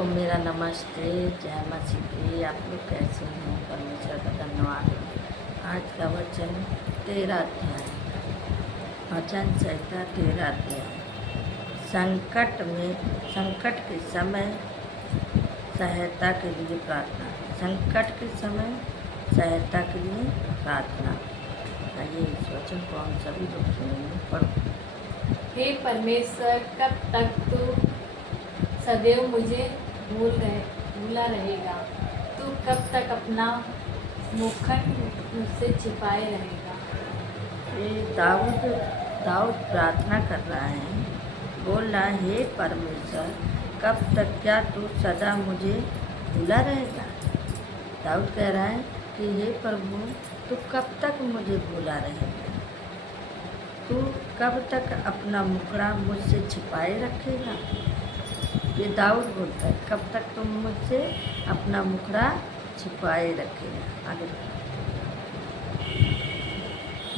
सबको मेरा नमस्ते, जय मसीह की। आप लोग कैसे हैं? परमेश्वर का धन्यवाद हो। आज का वचन 13 अध्याय, वचन संहिता 13 अध्याय। संकट के समय सहायता के लिए प्रार्थना। संकट के समय सहायता के लिए प्रार्थना। आइए इस वचन को हम सभी लोग सुनेंगे। पढ़ो। हे परमेश्वर, कब तक तू सदैव मुझे भूला रहेगा? तू कब तक अपना मुखट मुझसे छिपाए रहेगा? ये दाऊद प्रार्थना कर रहा है, बोल रहा है, हे परमेश्वर, कब तक? क्या तू सदा मुझे भूला रहेगा? दाऊद कह रहा है कि हे प्रभु, तू कब तक मुझे भूला रहेगा? तू कब तक अपना मुखड़ा मुझसे छिपाए रखेगा? ये दाऊद बोलता है, कब तक तुम मुझसे अपना मुखड़ा छिपाए रखेगा? आगे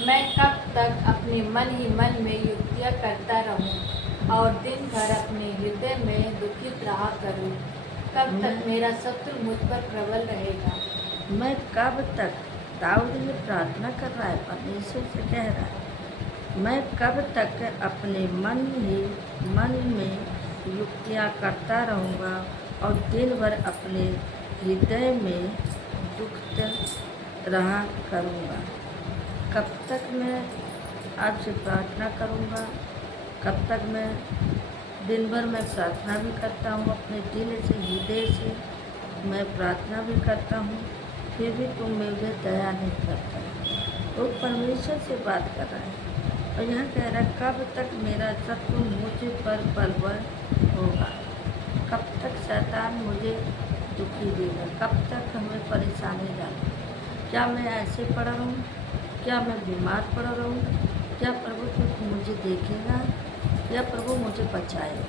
मैं कब तक अपने मन ही मन में युक्तियाँ करता रहूं और दिन भर अपने हृदय में दुखित रहा करूं? कब तक मेरा शत्रु मुझ पर प्रबल रहेगा? मैं कब तक? दाऊद ये प्रार्थना कर रहा है, परमेश्वर से कह रहा है, मैं कब तक अपने मन में युक्तियाँ करता रहूँगा और दिन भर अपने हृदय में दुखित रहा करूँगा? कब तक मैं आपसे प्रार्थना करूँगा? कब तक मैं दिन भर में प्रार्थना भी करता हूँ, अपने दिल से, हृदय से मैं प्रार्थना भी करता हूँ, फिर भी तुम मुझे दया नहीं करता? वो परमेश्वर से बात कर रहा है और यहाँ कह रहा है, कब तक मेरा शत्रु मुझ पर प्रबल होगा? कब तक शैतान मुझे दुखी देगा? कब तक हमें परेशानी डालेगा? क्या मैं ऐसे पड़ा रहूँ? क्या मैं बीमार पड़ा रहूँ? क्या प्रभु तू मुझे देखेगा? या प्रभु मुझे बचाएगा?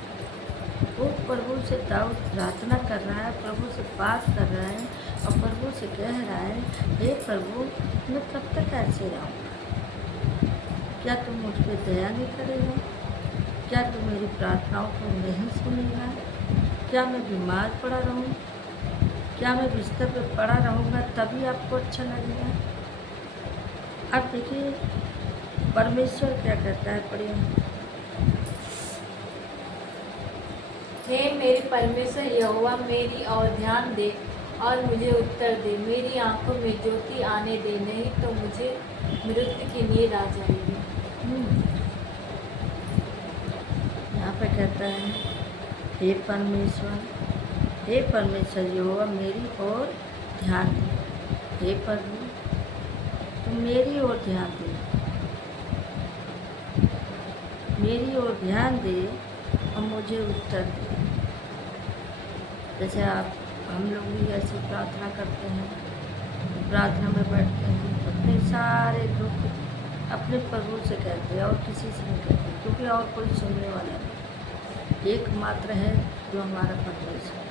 वो प्रभु से दाऊद प्रार्थना कर रहा है, प्रभु से बात कर रहा है और प्रभु से कह रहा है, हे प्रभु, मैं कब तक ऐसे रहूँगा? क्या तुम मुझ पर दया नहीं करेगा? क्या तुम मेरी प्रार्थनाओं को नहीं सुनेगा? क्या मैं बीमार पड़ा रहूँ? क्या मैं बिस्तर पर पड़ा रहूँगा तभी आपको अच्छा लगेगा? अब देखिए परमेश्वर क्या कहता है, पढ़िए। हे मेरे परमेश्वर यहोवा, मेरी ओर ध्यान दे और मुझे उत्तर दे। मेरी आंखों में ज्योति आने दे, नहीं तो मुझे मृत्यु की नींद आ जाएगी। यहाँ पे कहता है, हे परमेश्वर यहोवा, मेरी ओर ध्यान दे। हे प्रभु, तुम मेरी ओर ध्यान दे, मेरी ओर ध्यान दे और मुझे उत्तर दे। जैसे हम लोग भी ऐसी प्रार्थना करते हैं, प्रार्थना में बैठते हैं, अपने सारे दुख अपने प्रभु से कहते हैं और किसी से नहीं कहते, क्योंकि और कोई सुनने वाला नहीं, एकमात्र है जो हमारा परमेश्वर है।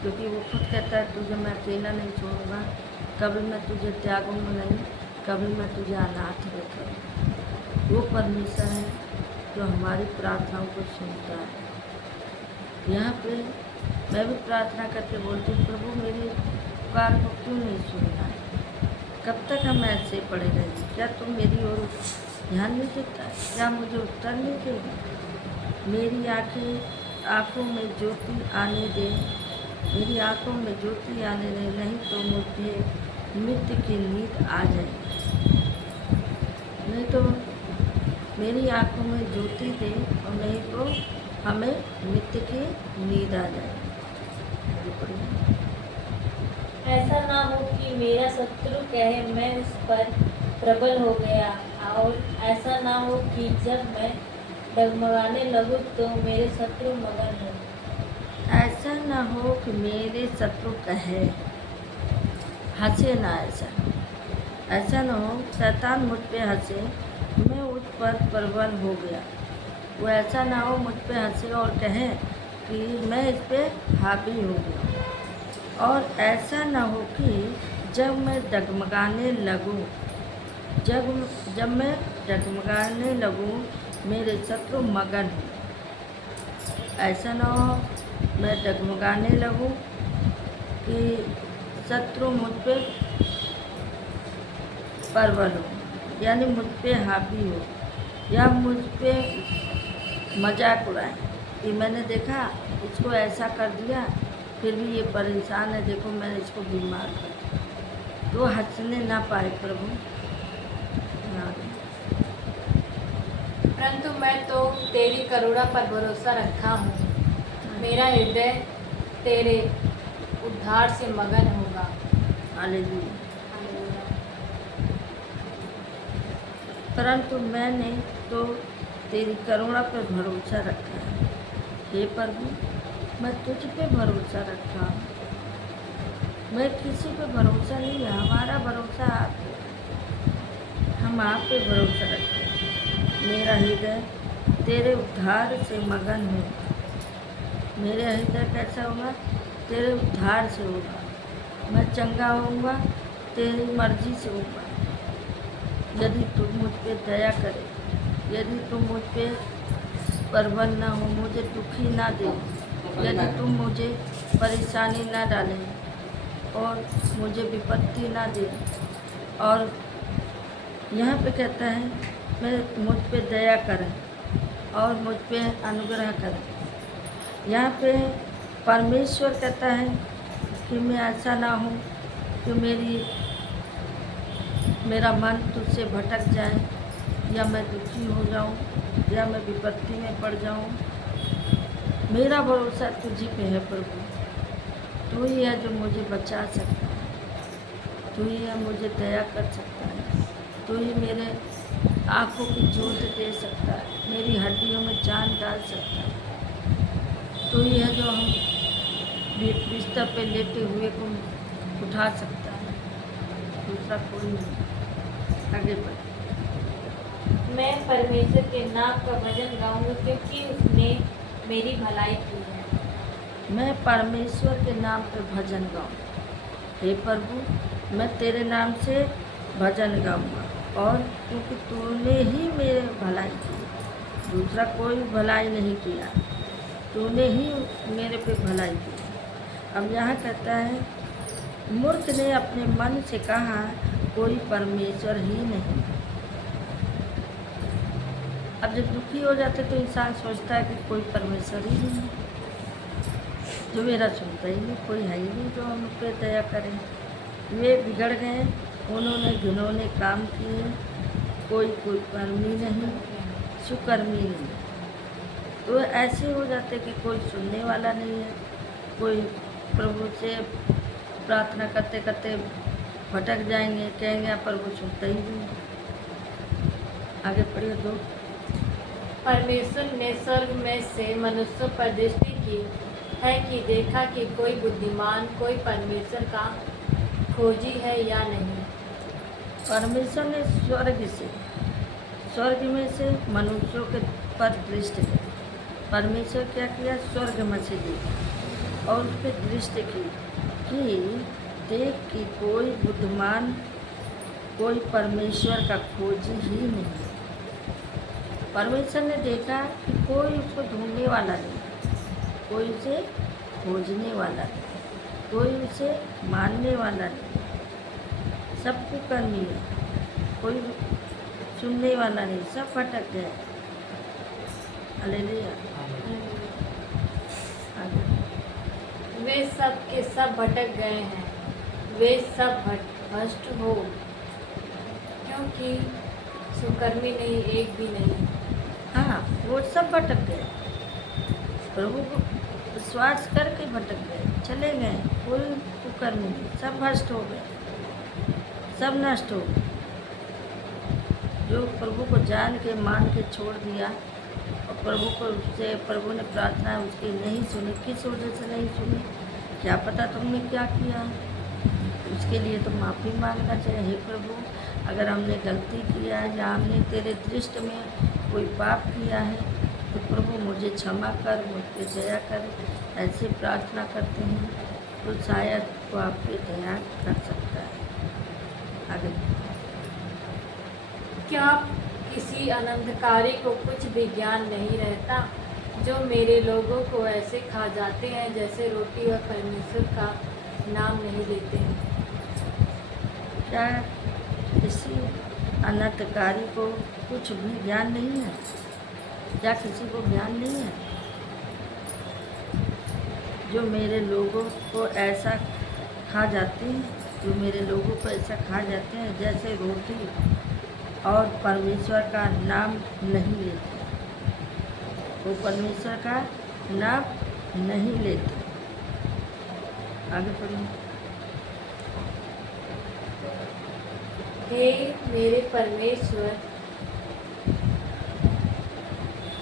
क्योंकि वो खुद कहता है, तुझे मैं अकेला नहीं छोड़ूंगा, कभी मैं तुझे त्यागूंगा नहीं, कभी मैं तुझे अनाथ नहीं करूँगा। वो परमेश्वर है जो हमारी प्रार्थनाओं को सुनता है। यहाँ पे मैं भी प्रार्थना करके बोलती हूँ, प्रभु मेरी पुकार को क्यों नहीं सुनना? कब तक हम ऐसे पड़े रहेंगे? क्या तुम मेरी ओर ध्यान नहीं देता? क्या मुझे उत्तर नहीं देगा? मेरी आँखों में ज्योति आने दे, मेरी आँखों में ज्योति आने दे, नहीं तो मुझे मृत्यु की नींद आ जाएगी। नहीं तो मेरी आँखों में ज्योति दे और नहीं तो हमें मृत्यु की नींद आ जाएगी। ऐसा ना हो कि मेरा शत्रु कहे मैं उस पर प्रबल हो गया, और ऐसा ना हो कि जब मैं डगमगाने लगूं तो मेरे शत्रु मगन हो। ऐसा ना हो कि मेरे शत्रु कहे, हंसे ना, ऐसा ना हो शैतान मुझ पे हंसे, मैं उस पर प्रबल हो गया। वो ऐसा ना हो मुझ पे हंसे और कहे कि मैं इस पे हावी हो गया। और ऐसा ना हो कि जब मैं डगमगाने लगूं, जब मैं डगमगाने लगूं, मेरे शत्रु मगन हो। ऐसा ना हो मैं डगमगाने लगूं कि शत्रु मुझ पे प्रबल हो, यानी मुझ पे हावी हो, या मुझ पे मजाक उड़ाए कि मैंने देखा इसको ऐसा कर दिया, फिर भी ये परेशान है, देखो मैंने इसको बीमार कर दिया। तो हंसने ना पाए प्रभु। हाँ। परंतु मैं तो तेरी करुणा पर भरोसा रखा हूँ। मेरा हृदय तेरे उद्धार से मगन होगा। हालेलुया। परंतु मैंने तो तेरी करुणा पर भरोसा रखा है। हे प्रभु, मैं तुझ पे भरोसा रखा हूँ, मैं किसी पे भरोसा नहीं है। हमारा भरोसा आप पे, हम आप पे भरोसा रखते हैं। मेरा हृदय तेरे उद्धार से मगन होगा। मेरा हृदय कैसा होगा? तेरे उद्धार से होगा। मैं चंगा होऊंगा, तेरी मर्जी से होगा। यदि तुम मुझ पे दया करे, यदि तुम मुझ पे प्रबल ना हो, मुझे दुखी ना दे, यदि तुम मुझे परेशानी ना डालें और मुझे विपत्ति ना दे, और यहाँ पे कहता है मैं मुझ पे दया करें और मुझ पे अनुग्रह करें। यहाँ पे परमेश्वर कहता है कि मैं ऐसा ना हूँ कि मेरा मन तुझसे भटक जाए, या मैं दुखी हो जाऊँ, या मैं विपत्ति में पड़ जाऊँ। मेरा भरोसा तुझी पे है प्रभु। तू ही है जो मुझे बचा सकता है, तू ही है मुझे दया कर सकता है, तू ही मेरे आँखों की ज्योत दे सकता है, मेरी हड्डियों में जान डाल सकता है। तू ही है जो हम बिस्तर पे लेटे हुए को उठा सकता है, दूसरा कोई नहीं। आगे बढ़। मैं परमेश्वर के नाम का भजन गाऊंगा, क्योंकि उसने मेरी भलाई की है। मैं परमेश्वर के नाम पे भजन गाऊँ। हे प्रभु, मैं तेरे नाम से भजन गाऊंगा, और क्योंकि तूने ही मेरे भलाई की, दूसरा कोई भलाई नहीं किया, तूने ही मेरे पे भलाई की। अब यहाँ कहता है, मूर्ख ने अपने मन से कहा कोई परमेश्वर ही नहीं। अब जब दुखी हो जाते तो इंसान सोचता है कि कोई परमेश्वर ही नहीं है, जो मेरा सुनता ही नहीं, कोई है ही नहीं जो हम पे दया करे। वे बिगड़ गए, उन्होंने घिनौने काम किए, कोई कर्मी नहीं, सुकर्मी नहीं। तो ऐसे हो जाते कि कोई सुनने वाला नहीं है, कोई प्रभु से प्रार्थना करते करते भटक जाएंगे, कहेंगे प्रभु सुनता ही नहीं। आगे पढ़िए 2। परमेश्वर ने स्वर्ग में से मनुष्यों पर दृष्टि की है कि देखा कि कोई बुद्धिमान, कोई परमेश्वर का खोजी है या नहीं। परमेश्वर ने स्वर्ग में से मनुष्यों के पर दृष्टि की। परमेश्वर क्या किया? स्वर्ग में से देखा और उस पर दृष्टि की कि देख कि कोई बुद्धिमान, कोई परमेश्वर का खोजी ही नहीं। परमेश्वर ने देखा कि कोई उसको ढूंढने वाला नहीं, कोई उसे खोजने वाला नहीं, कोई उसे मानने वाला नहीं, सबको करनी है, कोई सुनने वाला नहीं, सब भटक गए। हालेलुया। आगे। वे सब के सब भटक गए हैं, वे सब भ्रष्ट हो, क्योंकि सुकर्मी नहीं, एक भी नहीं। हाँ, वो सब भटक गए, प्रभु को विश्वास करके भटक गए, चले गए, कोई कुकर्मी नहीं, सब भ्रष्ट हो गए, सब नष्ट हो गए। जो प्रभु को जान के मान के छोड़ दिया और प्रभु ने प्रार्थना उसकी नहीं सुनी, किस वजह से नहीं सुनी, क्या पता तुमने क्या किया। उसके लिए तो माफ़ी मांगना चाहिए। हे प्रभु, अगर हमने गलती किया है या हमने तेरे दृष्टि में कोई पाप किया है तो प्रभु मुझे क्षमा कर, मुझ पर दया कर। ऐसे प्रार्थना करते हैं तो शायद वो आप पे दया कर सकता है। आगे। क्या किसी अनंतकारी को कुछ भी ज्ञान नहीं रहता? जो मेरे लोगों को ऐसे खा जाते हैं जैसे रोटी और परमेश्वर का नाम नहीं लेते हैं। क्या किसी अनर्थकारी को कुछ भी ज्ञान नहीं है? क्या किसी को ज्ञान नहीं है? जो मेरे लोगों को ऐसा खा जाते हैं, जो मेरे लोगों को ऐसा खा जाते हैं जैसे रोटी और परमेश्वर का नाम नहीं लेते। वो परमेश्वर का नाम नहीं लेते। आगे पढ़िए। हे मेरे परमेश्वर,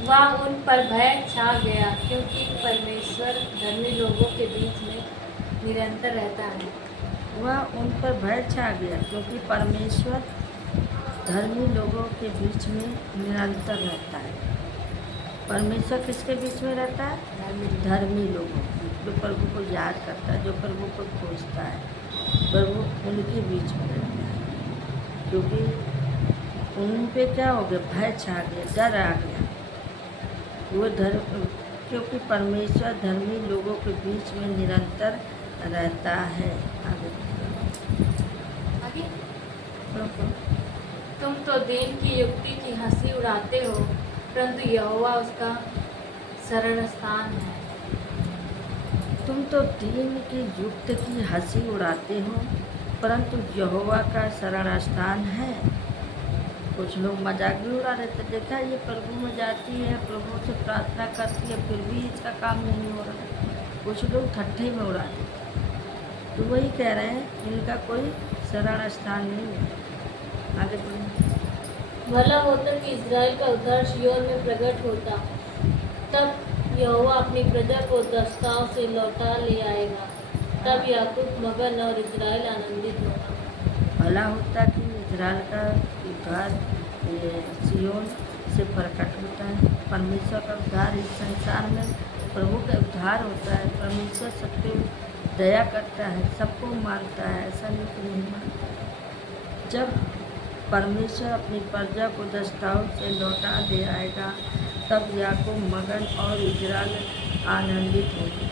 वह उन पर भय छा गया क्योंकि परमेश्वर धर्मी लोगों के बीच में निरंतर रहता है। वह उन पर भय छा गया क्योंकि परमेश्वर धर्मी लोगों के बीच में निरंतर रहता है। परमेश्वर किसके बीच में रहता है? धर्मी लोगों, जो प्रभु को याद करता है, जो प्रभु को खोजता है, प्रभु उनके बीच में रहता है। क्योंकि उन पे क्या हो गया? भय छा गया, डर आ गया। वो क्योंकि परमेश्वर धर्मी लोगों के बीच में निरंतर रहता है। आगे तुम तो दीन की युक्ति की हंसी उड़ाते हो, परंतु यहोवा उसका शरण स्थान है। तुम तो दीन की युक्त की हंसी उड़ाते हो, परंतु यहोवा का शरण स्थान है। कुछ लोग मजाक भी उड़ा रहे थे, देखा ये प्रभु में जाती है, प्रभु से प्रार्थना करती है, फिर भी इसका काम नहीं हो रहा। कुछ लोग ठट्ठे में उड़ा रहे थे। तो वही कह रहे हैं, इनका कोई शरण स्थान नहीं है। आगे बढ़िए। भला होता कि इज़राइल का उद्धार सिय्योन में प्रकट होता, तब यहोवा अपनी प्रजा को दस्ताव से लौटा ले आएगा, तब याकूब मगन और इज़राइल आनंदित होगा। भला होता कि इज़राइल का उद्धार सिय्योन से प्रकट होता है। परमेश्वर का उद्धार इस संसार में प्रभु का उद्धार होता है। परमेश्वर सब पे दया करता है, सबको मानता है, ऐसा नहीं कि नहीं मानता। जब परमेश्वर अपनी प्रजा को दस्ताव से लौटा ले आएगा, तब याकूब मगन और इज़राइल आनंदित होंगे।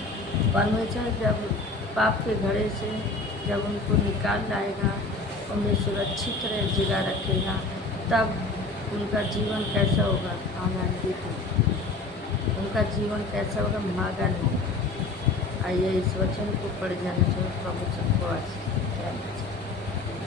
परमेश्वर जब पाप के घड़े से जब उनको निकाल लाएगा, उन्हें सुरक्षित जगह रखेगा, तब उनका जीवन कैसा होगा? आनंदित होगा। उनका जीवन कैसा होगा? मगन होगा। आइए इस वचन को पढ़ जाने से प्रभु सबको आशीष दें।